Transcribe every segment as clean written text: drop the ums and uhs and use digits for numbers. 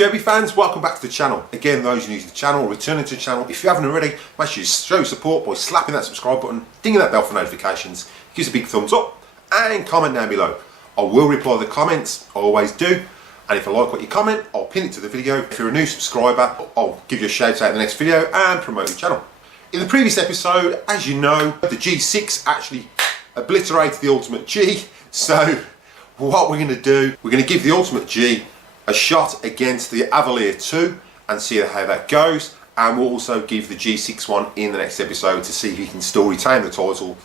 Kirby fans, welcome back to the channel. Again, those new to the channel, returning to the channel, if you haven't already, make sure you show support by slapping that subscribe button, dinging that bell for notifications, give us a big thumbs up, and comment down below. I will reply to the comments, I always do, and if I like what you comment, I'll pin it to the video. If you're a new subscriber, I'll give you a shout out in the next video and promote your channel. In the previous episode, as you know, the G6 actually obliterated the Ultimate G, so what we're going to do, we're going to give the Ultimate G a shot against the Avalier 2 and see how that goes, and we'll also give the G6 one in the next episode to see if he can still retain the title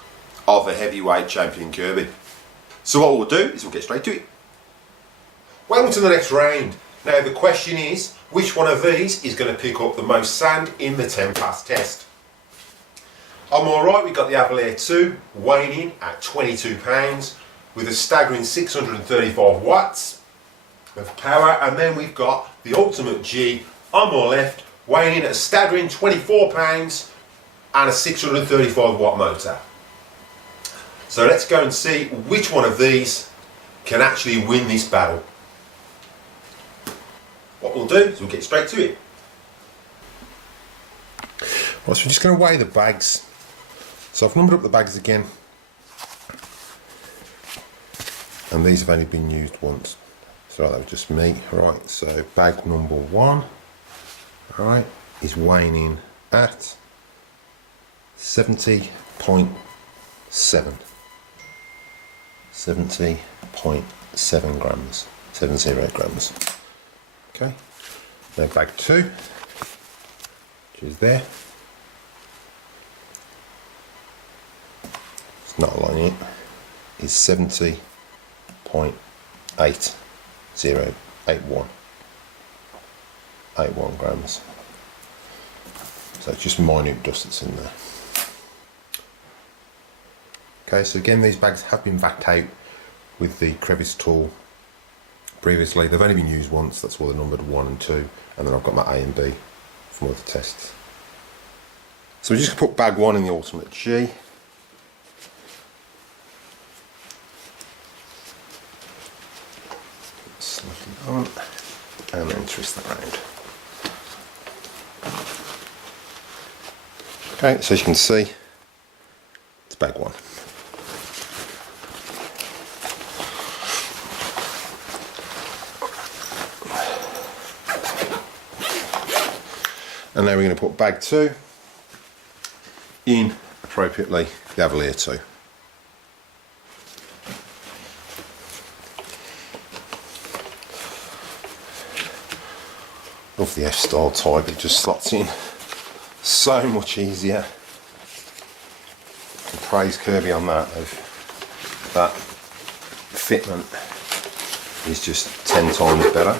of the heavyweight champion Kirby. So what we'll do is we'll get straight to it. Welcome to the next round. Now the question is, which one of these is going to pick up the most sand in the 10 pass test? On my right we've got the Avalier 2 weighing in at 22 pounds with a staggering 635 watts of power, and then we've got the Ultimate G on my left weighing in at a staggering 24 pounds and a 635 watt motor. So let's go and see which one of these can actually win this battle. What we'll do is we'll get straight to it. Right, so we're just going to weigh the bags. So I've numbered up the bags again, and these have only been used once. So that was just me. Right, so bag number 1, alright, is weighing in at 70.7. 70.7 grams. 70 grams. Okay. Now bag 2, which is there. It's not along it. Is 70.8. 81 grams. So it's just minute dust that's in there. Okay, so again these bags have been backed out with the crevice tool previously. They've only been used once, that's why they're numbered 1 and 2, and then I've got my A and B from other tests. So we're just going to put bag 1 in the Ultimate G. On, and then twist that round. Okay, so as you can see, it's bag 1. And now we're going to put bag 2 in appropriately the Avalier 2. Love the F-style type, it just slots in so much easier. I can praise Kirby on that. That fitment is just 10 times better.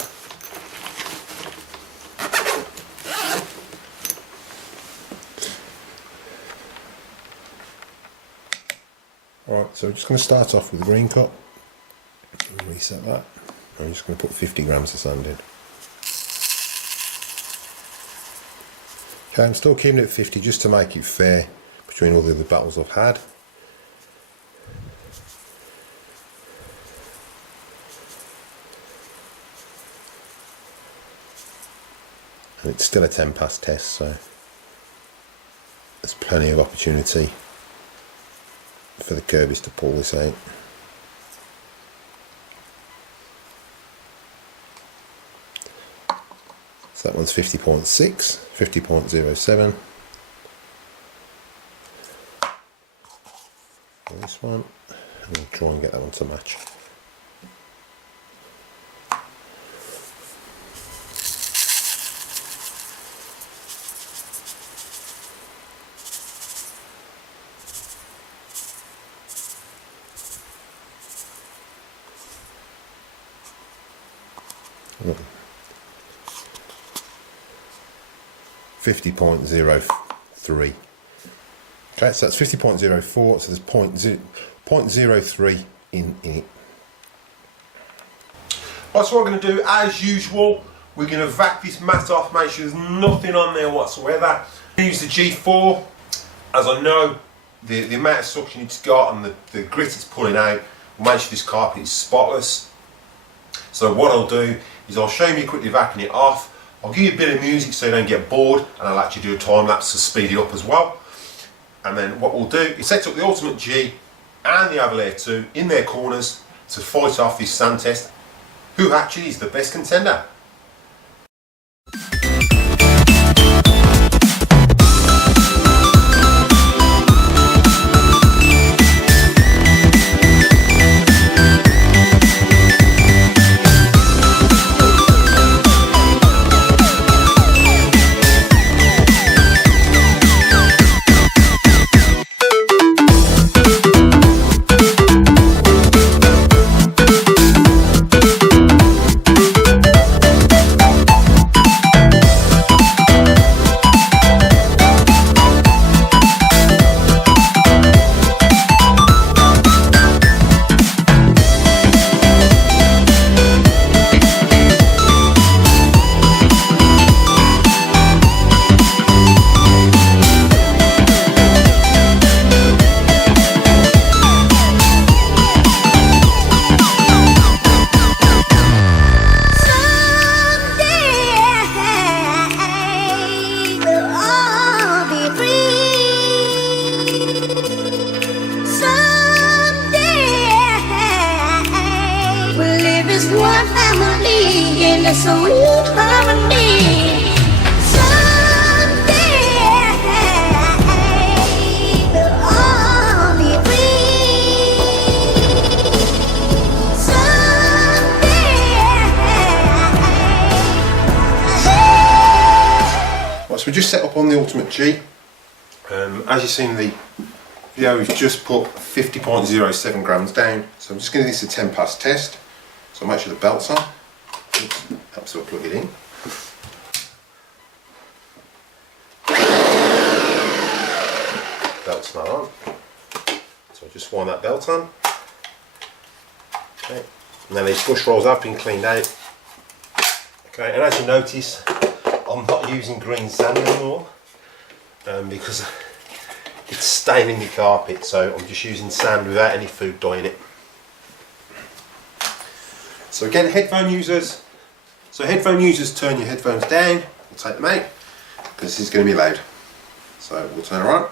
Alright, so we're just going to start off with the green cup. Reset that. I'm just going to put 50 grams of sand in. Okay, I'm still keeping it at 50 just to make it fair between all the other battles I've had. And it's still a 10 pass test, so there's plenty of opportunity for the Kirbys to pull this out. So that one's 50.6, 50.07. This one, and we'll try and get that one to match. Look. 50.03. Okay, so that's 50.04, so there's 0.03 in it. Right, so what we're going to do, as usual, we're going to vac this mat off, make sure there's nothing on there whatsoever. Use the G4, as I know the amount of suction it's got and the grit it's pulling out will make sure this carpet is spotless. So what I'll do is I'll show you quickly vacuuming it off. I'll give you a bit of music so you don't get bored, and I'll actually do a time lapse to speed it up as well. And then what we'll do is set up the Ultimate G and the Avalier 2 in their corners to fight off this sand test. Who actually is the best contender? One family in a sweet harmony. Someday we'll all be free. Someday. Right, so we just set up on the Ultimate G. As you've seen in the video, we've just put 50.07 grams down. So I'm just going to do this a 10 pass test. So make sure the belt's on. Oops, helps to plug it in. Belt's not on. So just wind that belt on. Okay. And then these bush rolls have been cleaned out. Okay, and as you notice, I'm not using green sand anymore because it's staining the carpet, so I'm just using sand without any food dye in it. So again, headphone users, turn your headphones down, we'll take them out, because this is going to be loud. So we'll turn her on.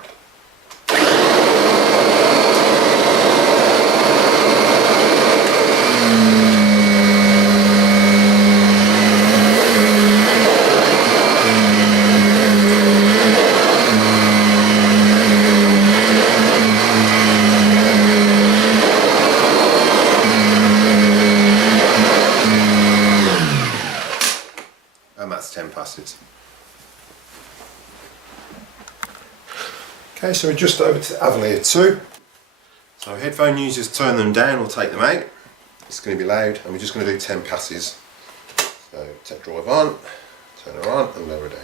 And that's 10 passes. Okay, so we're just over to the Avalier 2. So headphone users, turn them down or take them out. It's going to be loud, and we're just going to do 10 passes. So take drive on, turn her on, and lower her down.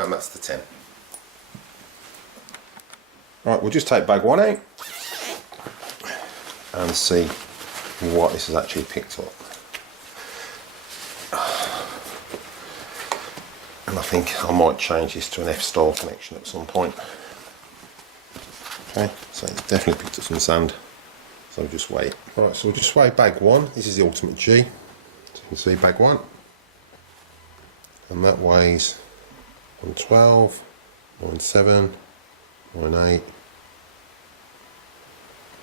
And that's the 10. Right, we'll just take bag 1 out and see what this has actually picked up. And I think I might change this to an F-style connection at some point. Okay, so it's definitely picked up some sand. So we'll just wait. Right, so we'll just weigh bag 1. This is the Ultimate G. So you can see bag 1. And that weighs 112, 97, 98,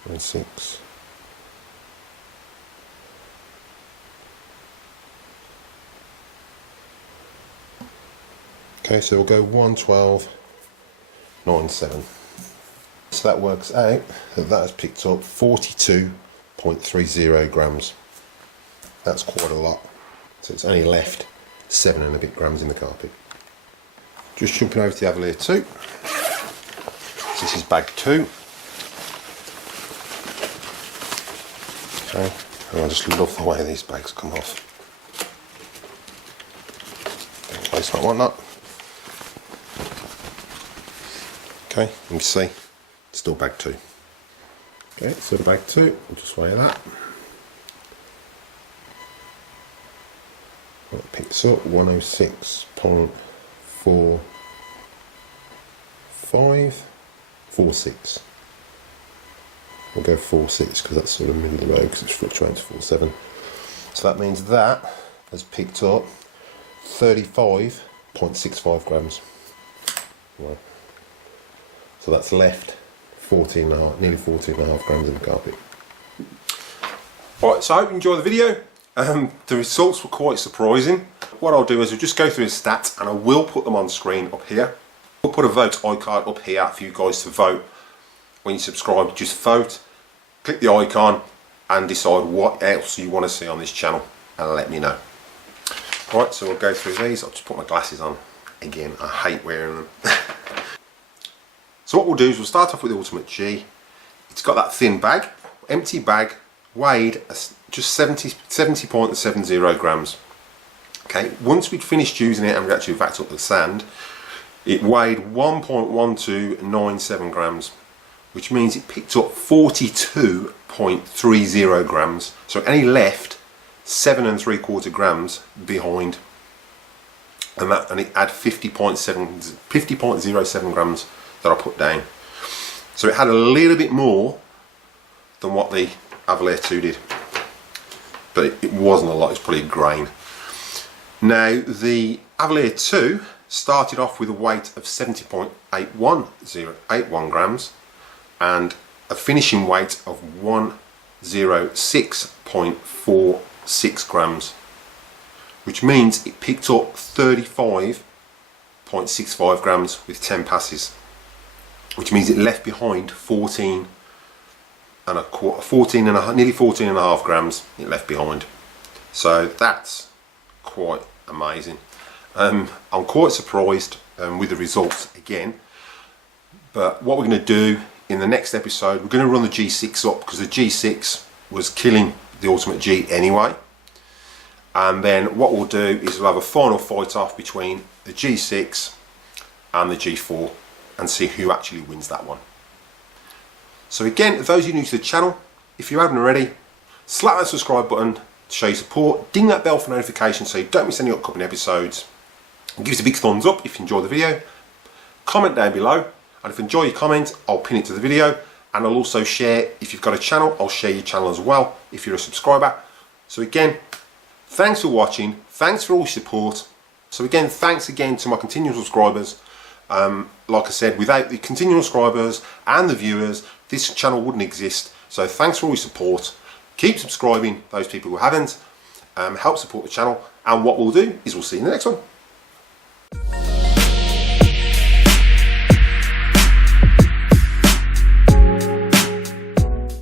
96. Okay, so we'll go 112, 97. So that works out that has picked up 42.30 grams. That's quite a lot. So it's only left 7 and a bit grams in the carpet. Just jumping over to the Avalier 2. So this is bag 2. Okay, and I just love the way these bags come off. Don't place like whatnot. Okay, you can see, it's still bag 2. Okay, so bag 2, we'll just weigh that. Well, it picks up 106.4546. We'll go 46 because that's sort of middle of the road because it's fluctuating to 47. So that means that has picked up 35.65 grams. Right. So that's left 14.5, nearly 14.5 grams in the carpet. Right, so I hope you enjoyed the video. The results were quite surprising. What I'll do is I'll just go through the stats and I will put them on screen up here. We'll put a vote icon up here for you guys to vote. When you subscribe, just vote, click the icon and decide what else you want to see on this channel and let me know. Right, so we'll go through these. I'll just put my glasses on. Again, I hate wearing them. So what we'll do is we'll start off with the Ultimate G. It's got that thin bag, empty bag, weighed just 70.70 grams. Okay, once we'd finished using it and we actually vacuumed up the sand, it weighed 1.1297 grams, which means it picked up 42.30 grams. So it only left 7.75 grams behind, and it had 50.07 grams that I put down. So it had a little bit more than what the Avalir 2 did, but it wasn't a lot. It's probably a grain. Now the Avalir 2 started off with a weight of 70.81 grams and a finishing weight of 106.46 grams, which means it picked up 35.65 grams with 10 passes, which means it left behind 14 and a quarter, nearly 14 and a half grams it left behind. So that's quite amazing. I'm quite surprised with the results again, but what we're going to do in the next episode, we're going to run the G6 up because the G6 was killing the Ultimate G anyway, and then what we'll do is we'll have a final fight off between the G6 and the G4 and see who actually wins that one. So again, those of you new to the channel, if you haven't already, slap that subscribe button to show your support, ding that bell for notifications so you don't miss any upcoming episodes, and give us a big thumbs up if you enjoy the video, comment down below, and if you enjoy your comment, I'll pin it to the video, and I'll also share, if you've got a channel, I'll share your channel as well if you're a subscriber. So again, thanks for watching, thanks for all your support. So again, thanks again to my continual subscribers. Like I said, without the continual subscribers and the viewers, this channel wouldn't exist. So thanks for all your support. Keep subscribing, those people who haven't. Help support the channel. And what we'll do is we'll see you in the next one.